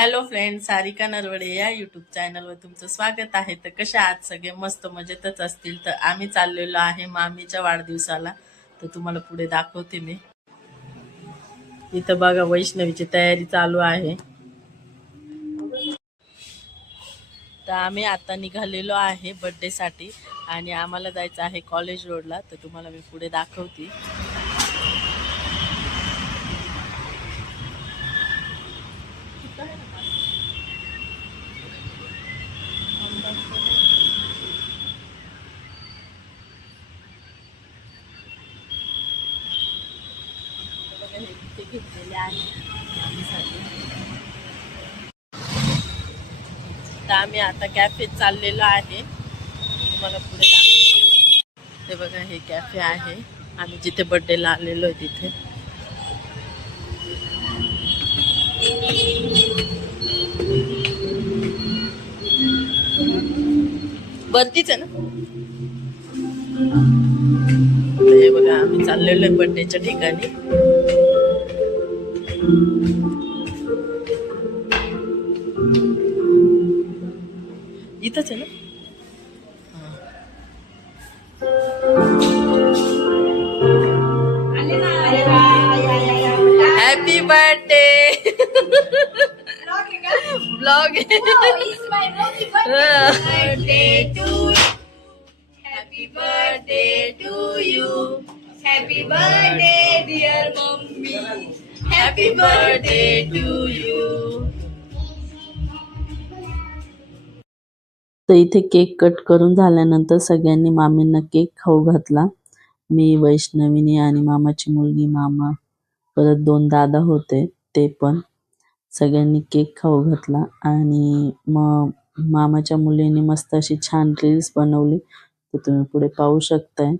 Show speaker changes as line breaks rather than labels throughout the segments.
Hello friend Sarika Narwade या YouTube चॅनलवर तुमचं स्वागत आहे. तर कशा आज सगळे? मस्त मजेतच असतील. तर आम्ही चाललेलो आहे मामीच्या वाढदिवसाला. तर तुम्हाला पुढे दाखवते मी. इथं बघा वैष्णवीची तयारी चालू आहे. तर आम्ही आता निघालेलो आहे बर्थडेसाठी आणि आम्हाला जायचं आहे कॉलेज रोडला तर तुम्हाला मी पुढे दाखवते. घेतलेले आहे तर आम्ही आता कॅफेत चाललेलो आहे. तुम्हाला पुढे ते बघा हे कॅफे आहे. आम्ही जिथे बर्थडेला आलेलो आहे तिथे. बत्तीच आहे ना? हे बघा आम्ही चाललेलो आहे बर्थडेच्या ठिकाणी. इथंच आहे ना happy birthday blog happy birthday to you
Happy birthday, dear
Happy birthday to you. तर इथे केक कट करून झाल्यानंतर सगळ्यांनी मामींना केक खाऊ घातला. मी वैष्णवीनी आणि मामाची मुलगी मामा परत दोन दादा होते ते पण. सगळ्यांनी केक खाऊ घातला आणि मग मामाच्या मुलीने मस्त अशी छान रील्स बनवली. तर तुम्ही पुढे पाहू शकताय.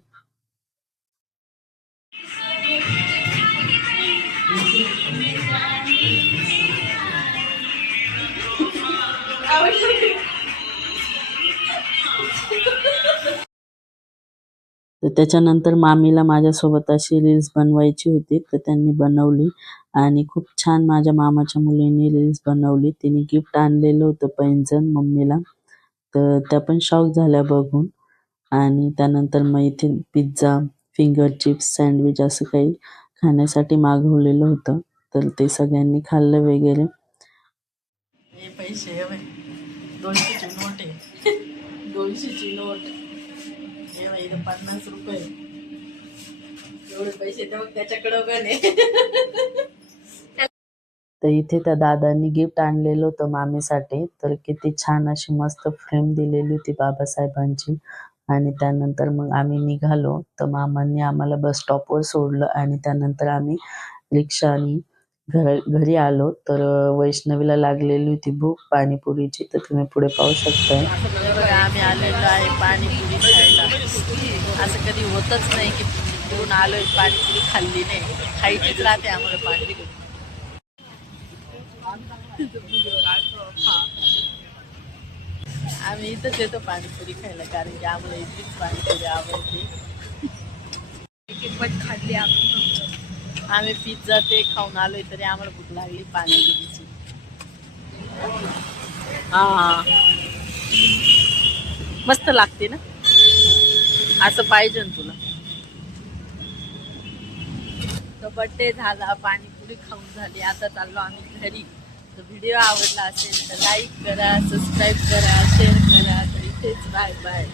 तर त्याच्यानंतर मामीला माझ्यासोबत अशी रील्स बनवायची होती तर त्यांनी बनवली. आणि खूप छान माझ्या मामाच्या मुलीने रील्स बनवली. तिने गिफ्ट आणलेलं होतं पैंजण मम्मीला. तर त्या पण शॉक झाल्या बघून. आणि त्यानंतर मग इथे पिझ्झा फिंगर चिप्स सँडविच असं काही खाण्यासाठी मागवलेलं होतं. तर ते सगळ्यांनी खाल्लं वगैरे. हे पैसे दोनशेची नोट आहे. दोनशेची नोट. हे बघ, इथं पन्नास रुपये. एवढे पैसे तर मग त्याच्याकडं पण आहे. तर इथे त्या दादांनी गिफ्ट आणलेलं होतं मामीसाठी. तर किती छान अशी मस्त फ्रेम दिलेली होती बाबासाहेबांची. आणि त्यानंतर मग आम्ही निघालो. तर मामांनी आम्हाला बस स्टॉपवर सोडलं आणि त्यानंतर आम्ही रिक्षानी घर घरी आलो. तर वैष्णवीला लागलेली होती भूक पाणीपुरीची. तर तुम्ही पुढे पाहू शकताय. आम्ही आलेलो आहे पाणीपुरी खायला. असं कधी होतच नाही की फिरून आलोय पाणीपुरी खाल्ली नाही. खायचीच राहते आम्हाला पाणीपुरी. आम्ही इथंच येतो पाणीपुरी खायला कारण की आम्हाला इतकीच पाणीपुरी आवडते.
पण खाल्ली आम्ही.
आम्ही पिझ्झा ते खाऊन आलोय तरी आम्हाला भूक लागली पाणीपुरीची. हा. मस्त लागते ना? असं पाहिजे ना तुला. तर बड्डे झाला पाणीपुरी खाऊन झाली आता चाललो आम्ही घरी. तर व्हिडिओ आवडला असेल तर लाईक करा सबस्क्राईब करा शेअर करा. तर इथेच बाय बाय